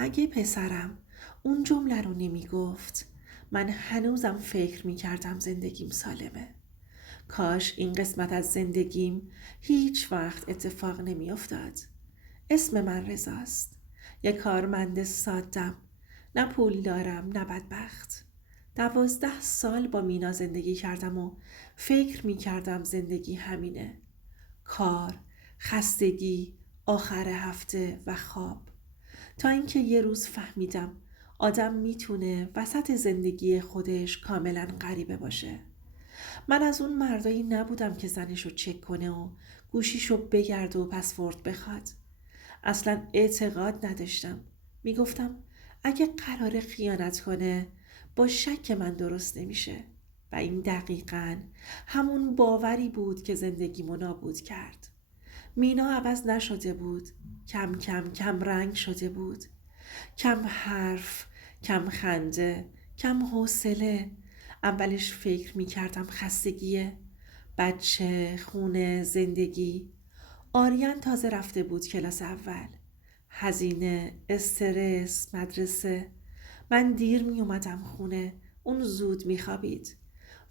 اگه پسرم اون جمله رو نمی گفت، من هنوزم فکر می کردم زندگیم سالمه. کاش این قسمت از زندگیم هیچ وقت اتفاق نمی افتاد. اسم من رضاست. یک کارمند سادم. نه پول دارم نه بدبخت. 12 سال با مینا زندگی کردم و فکر می کردم زندگی همینه. کار، خستگی، آخر هفته و خواب. تا اینکه یه روز فهمیدم آدم میتونه وسط زندگی خودش کاملا غریبه باشه. من از اون مردایی نبودم که زنشو چک کنه و گوشیشو بگرده و پسورد بخواد. اصلا اعتقاد نداشتم. میگفتم اگه قرار خیانت کنه با شک من درست نمیشه. و این دقیقاً همون باوری بود که زندگیمو نابود کرد. مینا عوض نشده بود. کم کم کم رنگ شده بود. کم حرف، کم خنده، کم حوصله. اولش فکر می کردم خستگیه. بچه، خونه، زندگی. آریان تازه رفته بود کلاس اول. هزینه، استرس، مدرسه. من دیر می اومدم خونه. اون زود می خوابید.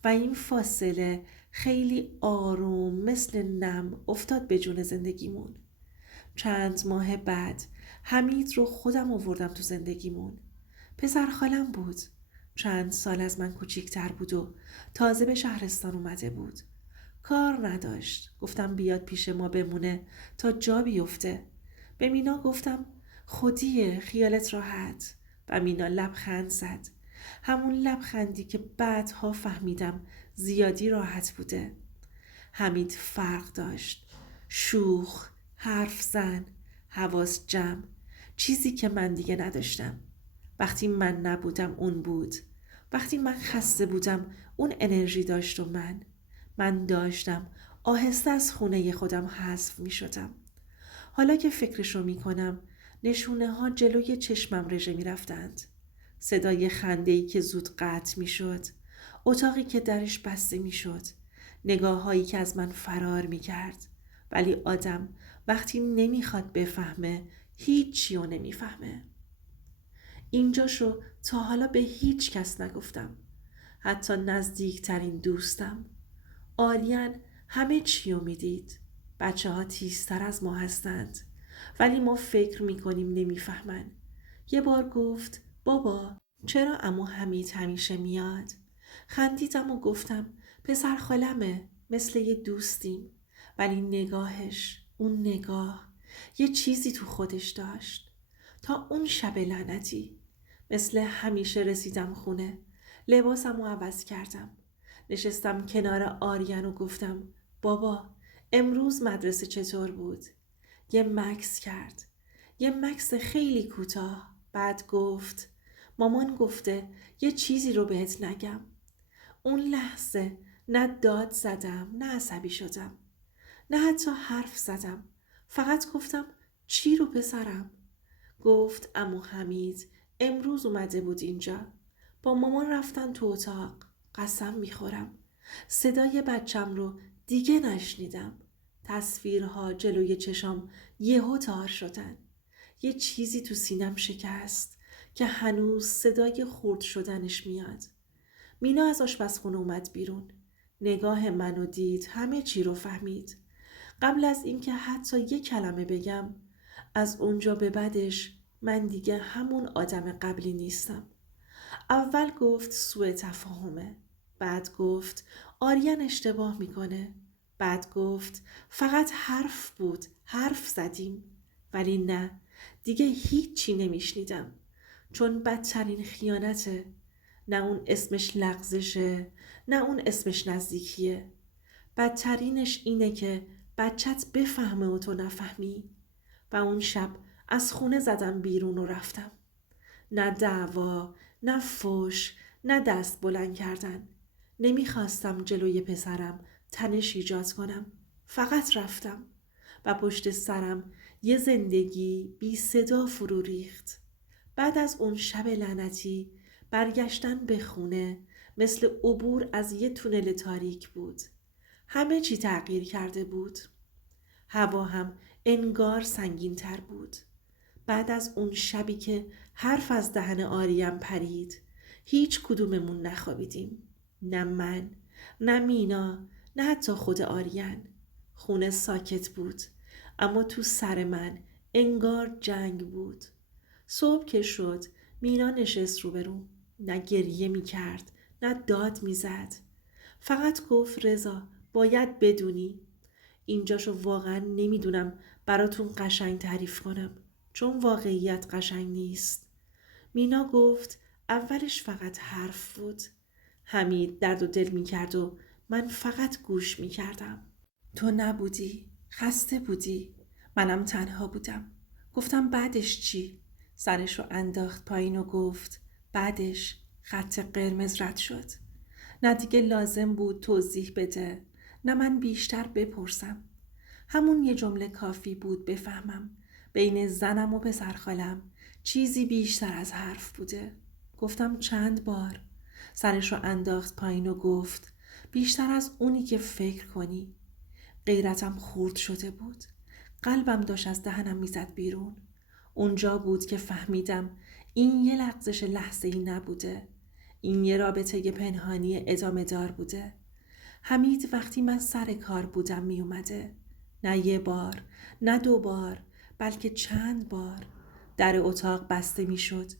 و این فاصله خیلی آروم مثل نم افتاد به جون زندگیمون. چند ماه بعد حمید رو خودم آوردم تو زندگیمون. پسر خالم بود. چند سال از من کوچیک‌تر بود و تازه به شهرستان اومده بود. کار نداشت. گفتم بیاد پیش ما بمونه تا جا بیفته. به مینا گفتم خودیه، خیالت راحت. و مینا لبخند زد. همون لبخندی که بعدها فهمیدم زیادی راحت بوده. حمید فرق داشت. شوخ، حرف زن، حواس جمع. چیزی که من دیگه نداشتم. وقتی من نبودم اون بود. وقتی من خسته بودم اون انرژی داشت و من داشتم آهسته از خونه خودم حذف می شدم. حالا که فکرشو می کنم نشونه ها جلوی چشمم رژه می رفتند. صدای خنده‌ای که زود قطع می شد. اتاقی که درش بسته می شد. نگاه هایی که از من فرار می کرد. ولی آدم وقتی نمی خواد بفهمه هیچی رو نمی فهمه. اینجاشو تا حالا به هیچ کس نگفتم. حتی نزدیکترین دوستم. آریان همه چی رو می دید. بچه ها تیزتر از ما هستند. ولی ما فکر می کنیم نمی فهمن. یه بار گفت بابا چرا عمو حمید همیشه میاد؟ خندیدم و گفتم پسر خالمه، مثل یه دوستیم. ولی نگاهش، اون نگاه، یه چیزی تو خودش داشت. تا اون شب لعنتی مثل همیشه رسیدم خونه. لباسم رو عوض کردم. نشستم کنار آریان و گفتم بابا امروز مدرسه چطور بود؟ یه مکس کرد. یه مکس خیلی کوتاه. بعد گفت مامان گفته یه چیزی رو بهت نگم. اون لحظه نه داد زدم نه عصبی شدم. نه حتی حرف زدم. فقط گفتم چی رو پسرم؟ گفت عمو حمید امروز اومده بود اینجا. با مامان رفتن تو اتاق. قسم میخورم صدای بچم رو دیگه نشنیدم. تصویرها جلوی چشام یهو تار شدن. یه چیزی تو سینم شکست که هنوز صدای خورد شدنش میاد. مینا از آشپزخونه اومد بیرون. نگاه منو دید، همه چی رو فهمید. قبل از اینکه حتی یک کلمه بگم، از اونجا به بعدش من دیگه همون آدم قبلی نیستم. اول گفت سوء تفاهمه. بعد گفت آریان اشتباه میکنه. بعد گفت فقط حرف بود، حرف زدیم. ولی نه، دیگه هیچی نمیشنیدم. چون بدترین خیانته. نه اون اسمش لغزشه، نه اون اسمش نزدیکیه. بدترینش اینه که بچت بفهمه و تو نفهمی. و اون شب از خونه زدم بیرون و رفتم. نه دعوا، نه فوش، نه دست بلند کردن. نمیخواستم جلوی پسرم تنش ایجاد کنم. فقط رفتم و پشت سرم یه زندگی بی صدا فرو ریخت. بعد از اون شب لعنتی برگشتن به خونه مثل عبور از یه تونل تاریک بود. همه چی تغییر کرده بود. هوا هم انگار سنگین تر بود. بعد از اون شبی که حرف از دهن آریم پرید، هیچ کدوممون نخوابیدیم. نه من، نه مینا، نه حتی خود آریان. خونه ساکت بود، اما تو سر من انگار جنگ بود. صبح که شد، مینا نشست روبروم. نه گریه می کرد، نه داد می زد. فقط گفت رضا باید بدونی. اینجاشو واقعا نمیدونم براتون قشنگ تعریف کنم، چون واقعیت قشنگ نیست. مینا گفت اولش فقط حرف بود. حمید درد و دل می کرد و من فقط گوش می کردم. تو نبودی، خسته بودی، منم تنها بودم. گفتم بعدش چی؟ سرش رو انداخت پایین و گفت بعدش خط قرمز رد شد. نه دیگه لازم بود توضیح بده، نه من بیشتر بپرسم. همون یه جمله کافی بود بفهمم بین زنم و پسرخالم چیزی بیشتر از حرف بوده. گفتم چند بار؟ سرش رو انداخت پایین و گفت بیشتر از اونی که فکر کنی. غیرتم خورد شده بود. قلبم داشت از دهنم میزد بیرون. اونجا بود که فهمیدم این یه لغزش لحظه‌ای نبوده. این یه رابطه پنهانی ادامه دار بوده. حمید وقتی من سر کار بودم می اومده. نه یه بار، نه 2 بار، بلکه چند بار. در اتاق بسته می شد.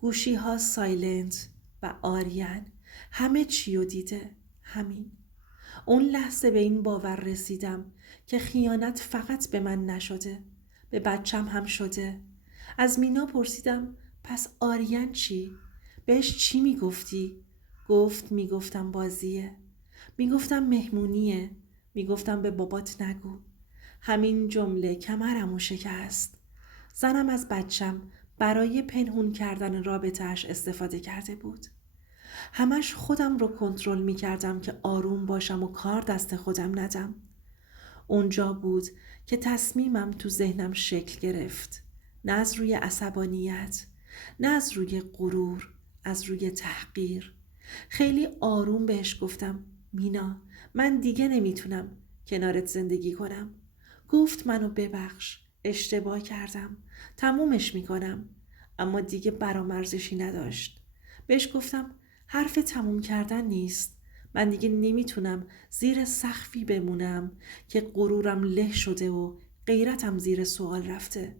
گوشی ها سایلنت و آریان همه چیو دیده. همین. اون لحظه به این باور رسیدم که خیانت فقط به من نشده، به بچم هم شده. از مینا پرسیدم پس آریان چی؟ بهش چی میگفتی؟ گفت میگفتم بازیه، میگفتم مهمونیه، میگفتم به بابات نگو. همین جمله کمرمو شکست. زنم از بچم برای پنهون کردن رابطه‌اش استفاده کرده بود. همش خودم رو کنترل می کردم که آروم باشم و کار دست خودم ندم. اونجا بود که تصمیمم تو ذهنم شکل گرفت. نه از روی عصبانیت، نه از روی غرور، از روی تحقیر. خیلی آروم بهش گفتم مینا من دیگه نمیتونم کنارت زندگی کنم. گفت منو ببخش، اشتباه کردم، تمومش میکنم. اما دیگه برام ارزشی نداشت. بهش گفتم حرف تموم کردن نیست. من دیگه نمیتونم زیر سقفی بمونم که غرورم له شده و غیرتم زیر سوال رفته.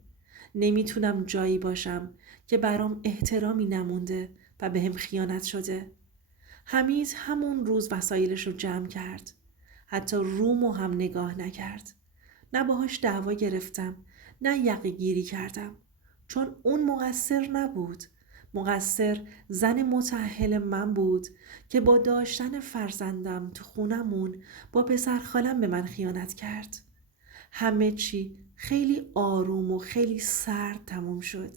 نمیتونم جایی باشم که برام احترامی نمونده و بهم خیانت شده. حمید همون روز وسایلش رو جمع کرد. حتی رومو هم نگاه نکرد. نه باهاش دعوا گرفتم، نه یقه گیری کردم. چون اون مقصر نبود. مقصر زن متأهل من بود که با داشتن فرزندم تو خونمون با پسر خالم به من خیانت کرد. همه چی خیلی آروم و خیلی سرد تموم شد.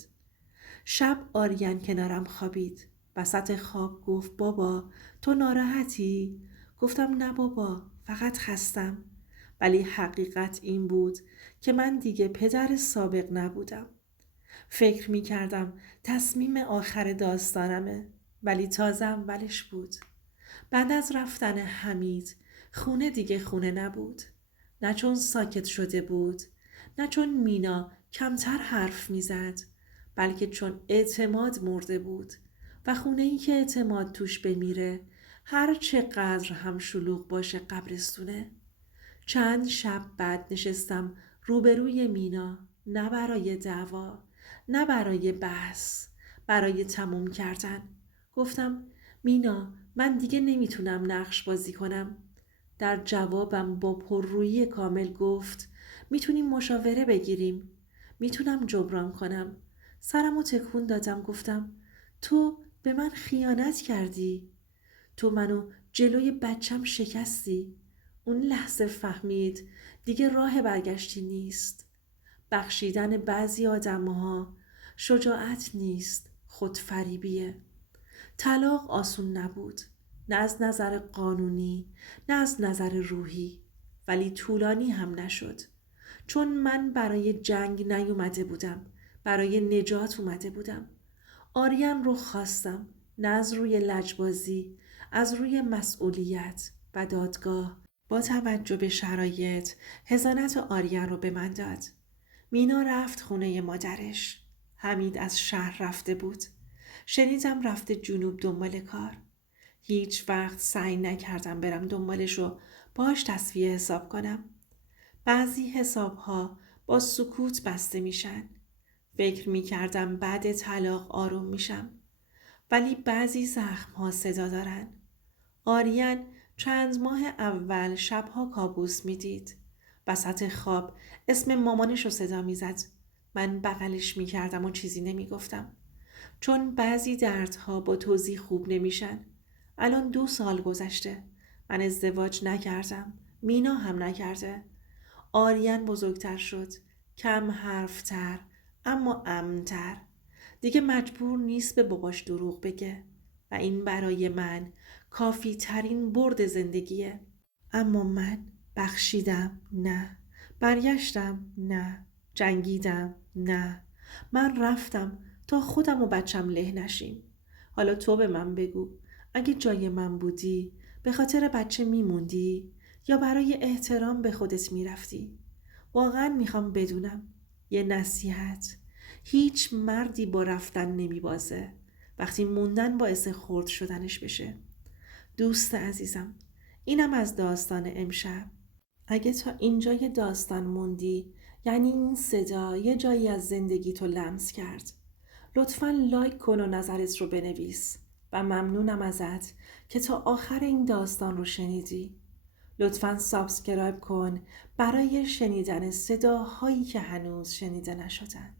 شب آریان کنارم خوابید. وسط خواب گفت بابا تو ناراحتی؟ گفتم نه بابا فقط خستم. ولی حقیقت این بود که من دیگه پدر سابق نبودم. فکر می کردم تصمیم آخر داستانمه، ولی تازه اولش بود. بعد از رفتن حمید خونه دیگه خونه نبود. نه چون ساکت شده بود، نه چون مینا کمتر حرف می زد، بلکه چون اعتماد مرده بود و خونه ای که اعتماد توش بمیره هر چقدر هم شلوغ باشه قبرستونه. چند شب بعد نشستم روبروی مینا، نه برای دعوا، نه برای بحث، برای تموم کردن. گفتم مینا من دیگه نمیتونم نقش بازی کنم. در جوابم با پررویی کامل گفت میتونیم مشاوره بگیریم، میتونم جبران کنم. سرمو تکون دادم گفتم تو به من خیانت کردی، تو منو جلوی بچم شکستی. اون لحظه فهمید دیگه راه برگشتی نیست. بخشیدن بعضی آدم‌ها شجاعت نیست، خودفریبیه. طلاق آسون نبود، نه از نظر قانونی، نه از نظر روحی، ولی طولانی هم نشد. چون من برای جنگ نیومده بودم، برای نجات اومده بودم. آریان رو خواستم، نه از روی لجبازی، از روی مسئولیت و دادگاه. با توجه به شرایط حضانت آریان رو به من داد. مینا رفت خونه مادرش. حمید از شهر رفته بود. شنیدم رفته جنوب دنبال کار. هیچ وقت سعی نکردم برم دنبالش و باش تصفیه حساب کنم. بعضی حسابها با سکوت بسته میشن. فکر میکردم بعد طلاق آروم میشم. ولی بعضی زخمها صدا دارن. آریان چند ماه اول شبها کابوس میدید. وسط خواب اسم مامانش رو صدا میزد. من بغلش میکردم و چیزی نمیگفتم. چون بعضی دردها با توضیح خوب نمیشن. الان 2 سال گذشته. من ازدواج نکردم. مینا هم نکرده. آریان بزرگتر شد. کم حرفتر اما امن‌تر. دیگه مجبور نیست به باباش دروغ بگه و این برای من کافی ترین برد زندگیه. اما من بخشیدم؟ نه. برگشتم؟ نه. جنگیدم؟ نه. من رفتم تا خودم و بچم له نشیم. حالا تو به من بگو، اگه جای من بودی به خاطر بچه میموندی یا برای احترام به خودت میرفتی؟ واقعا میخوام بدونم. یه نصیحت: هیچ مردی با رفتن نمیبازه وقتی موندن باعث خرد شدنش بشه. دوست عزیزم، اینم از داستان امشب. اگه تا اینجای داستان موندی یعنی این صدا یه جایی از زندگی تو لمس کرد. لطفاً لایک کن و نظرت رو بنویس و ممنونم ازت که تا آخر این داستان رو شنیدی. لطفاً سابسکرایب کن برای شنیدن صداهایی که هنوز شنیده نشدن.